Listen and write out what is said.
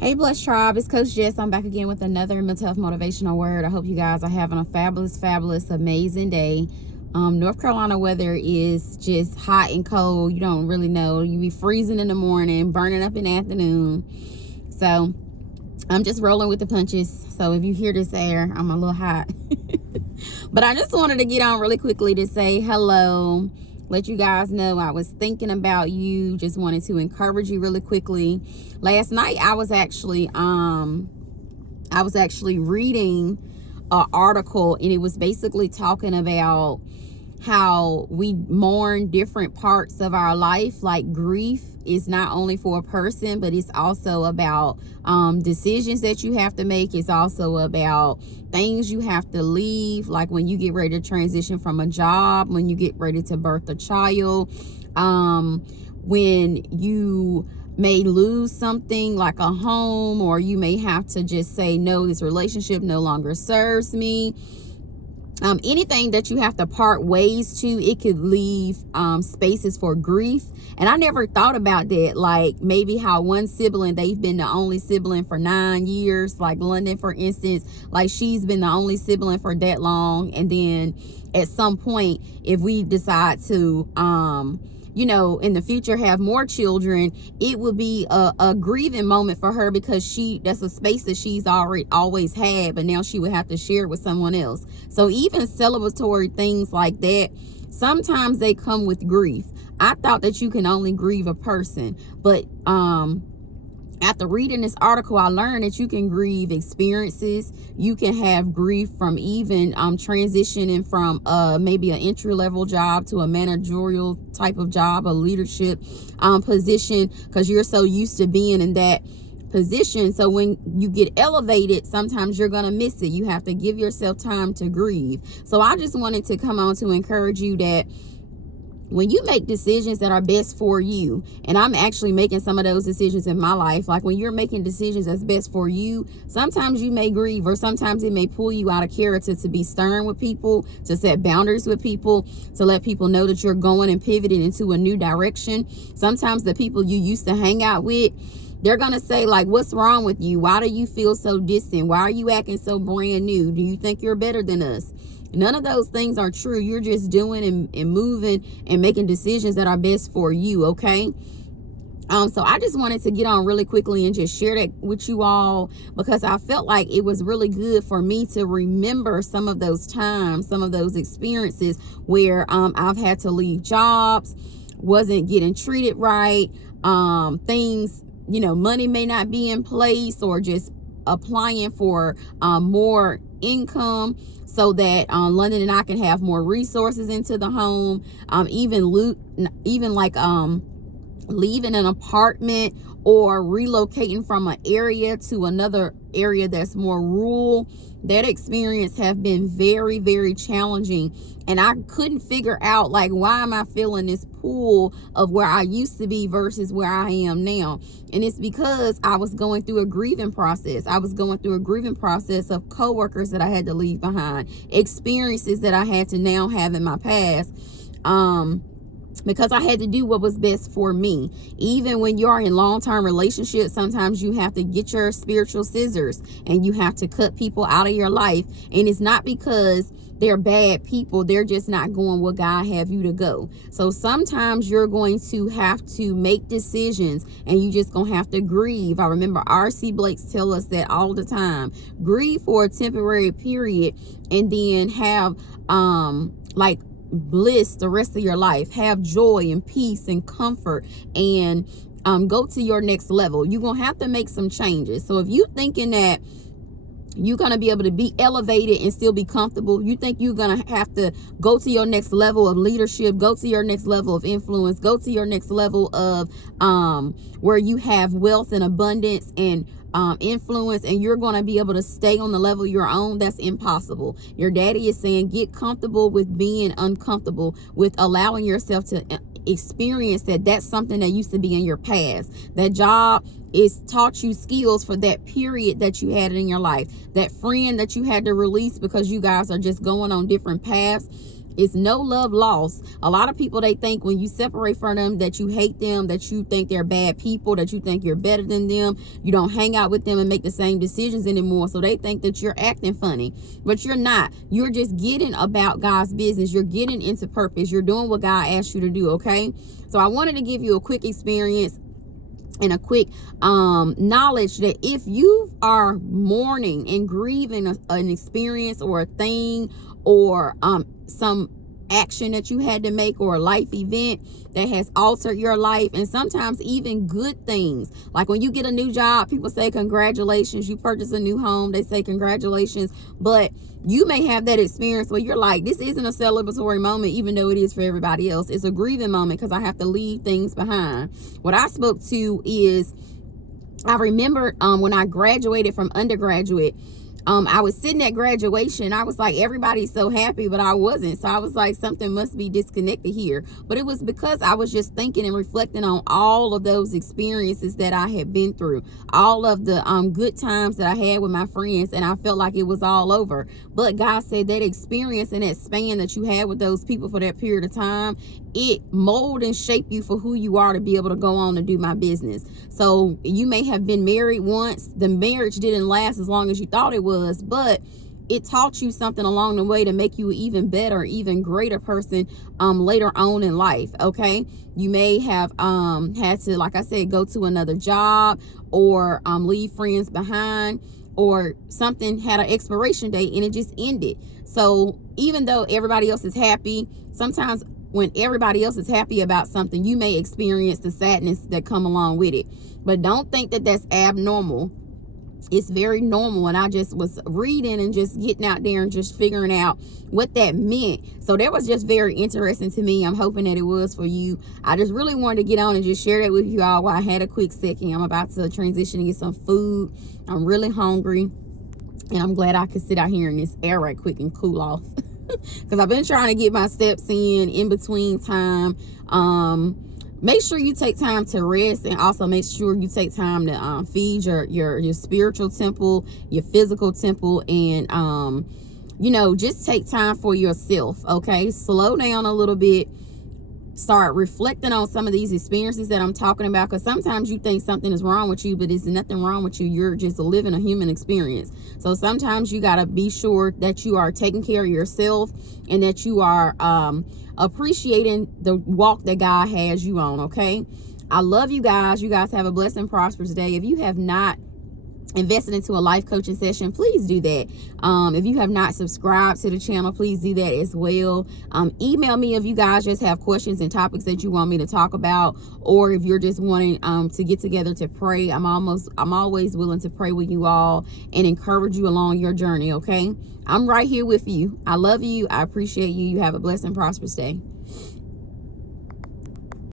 Hey, Blessed Tribe, it's Coach Jess. I'm back again with another mental health motivational word. I hope you guys are having a fabulous, amazing day. North Carolina weather is just hot and cold. You don't really know. You be freezing in the morning, burning up in the afternoon. So I'm just rolling with the punches. So if you hear this air, I'm a little hot. But I just wanted to get on really quickly to say hello. Let you guys know I was thinking about you. Just wanted to encourage you really quickly. Last night I was actually reading an article, and it was basically talking about how we mourn different parts of our life. Like grief is not only for a person, but it's also about decisions that you have to make. It's also about things you have to leave, like when you get ready to transition from a job, when you get ready to birth a child, when you may lose something like a home, or you may have to just say, no, this relationship no longer serves me. Anything that you have to part ways to, it could leave spaces for grief. And I never thought about that, like maybe how one sibling, they've been the only sibling for 9 years, like London, for instance, like she's been the only sibling for that long. And then at some point, if we decide to in the future have more children, it would be a grieving moment for her, because that's a space that she's always had, but now she would have to share it with someone else. So even celebratory things like that, sometimes they come with grief. I thought that you can only grieve a person, but after reading this article, I learned that you can grieve experiences. You can have grief from even transitioning from maybe an entry-level job to a managerial type of job, a leadership position, because you're so used to being in that position. So when you get elevated, sometimes you're going to miss it. You have to give yourself time to grieve. So I just wanted to come on to encourage you that when you make decisions that are best for you, and I'm actually making some of those decisions in my life, like when you're making decisions that's best for you, sometimes you may grieve, or sometimes it may pull you out of character to be stern with people, to set boundaries with people, to let people know that you're going and pivoting into a new direction. Sometimes the people you used to hang out with, they're going to say, like, what's wrong with you? Why do you feel so distant? Why are you acting so brand new? Do you think you're better than us? None of those things are true. You're just doing and moving and making decisions that are best for you, okay? So I just wanted to get on really quickly and just share that with you all, because I felt like it was really good for me to remember some of those times, some of those experiences where I've had to leave jobs, wasn't getting treated right, things, money may not be in place, or just applying for more income so that London and I can have more resources into the home, even like leaving an apartment or relocating from an area to another area that's more rural. That experience have been very, very challenging. And I couldn't figure out, like, why am I feeling this pull of where I used to be versus where I am now? And it's because I was going through a grieving process. I was going through a grieving process of coworkers that I had to leave behind, experiences that I had to now have in my past. Because I had to do what was best for me. Even when you're in long-term relationships, sometimes you have to get your spiritual scissors and you have to cut people out of your life. And it's not because they're bad people. They're just not going where God have you to go. So sometimes you're going to have to make decisions, and you just gonna have to grieve. I remember R.C. Blakes tell us that all the time. Grieve for a temporary period, and then have bliss the rest of your life. Have joy and peace and comfort, and go to your next level. You're gonna have to make some changes. So if you thinking that you're gonna be able to be elevated and still be comfortable, you think you're gonna have to go to your next level of leadership, go to your next level of influence, go to your next level of where you have wealth and abundance and influence, and you're going to be able to stay on the level you're on, that's impossible. Your daddy is saying, get comfortable with being uncomfortable, with allowing yourself to experience that's something that used to be in your past. That job is taught you skills for that period that you had in your life. That friend that you had to release because you guys are just going on different paths, It's no love lost. A lot of people, they think when you separate from them that you hate them, that you think they're bad people, that you think you're better than them. You don't hang out with them and make the same decisions anymore. So they think that you're acting funny, but you're not. You're just getting about God's business. You're getting into purpose. You're doing what God asked you to do, okay? So I wanted to give you a quick experience and a quick knowledge that if you are mourning and grieving an experience or a thing or some action that you had to make or a life event that has altered your life, and sometimes even good things, like when you get a new job, people say congratulations. You purchase a new home, they say congratulations. But you may have that experience where you're like, this isn't a celebratory moment, even though it is for everybody else. It's a grieving moment because I have to leave things behind. What I spoke to is, I remember when I graduated from undergraduate, I was sitting at graduation. I was like, everybody's so happy, but I wasn't. So I was like, something must be disconnected here. But it was because I was just thinking and reflecting on all of those experiences that I had been through, all of the good times that I had with my friends, and I felt like it was all over. But God said that experience and that span that you had with those people for that period of time, it mold and shape you for who you are to be able to go on and do my business. So you may have been married once. The marriage didn't last as long as you thought it was, but it taught you something along the way to make you an even better, even greater person later on in life. Okay, you may have had to, like I said, go to another job or leave friends behind, or something had an expiration date and it just ended. So even though everybody else is happy, sometimes when everybody else is happy about something, you may experience the sadness that come along with it. But don't think that that's abnormal. It's very normal. And I just was reading and just getting out there and just figuring out what that meant. So that was just very interesting to me. I'm hoping that it was for you. I just really wanted to get on and just share that with you all while I had a quick second. I'm about to transition and get some food. I'm really hungry, and I'm glad I could sit out here in this air right quick and cool off. Because I've been trying to get my steps in between time. Make sure you take time to rest, and also make sure you take time to feed your spiritual temple, your physical temple, and just take time for yourself. Okay, slow down a little bit. Start reflecting on some of these experiences that I'm talking about, because sometimes you think something is wrong with you, but there's nothing wrong with you. You're just living a human experience. So sometimes you got to be sure that you are taking care of yourself, and that you are appreciating the walk that God has you on. Okay, I love you guys. You guys have a blessed and prosperous day. If you have not invested into a life coaching session, please do that. If you have not subscribed to the channel, please do that as well. Email me if you guys just have questions and topics that you want me to talk about, or if you're just wanting to get together to pray. I'm always willing to pray with you all and encourage you along your journey. Okay, I'm right here with you. I love you. I appreciate you. You have a blessed and prosperous day.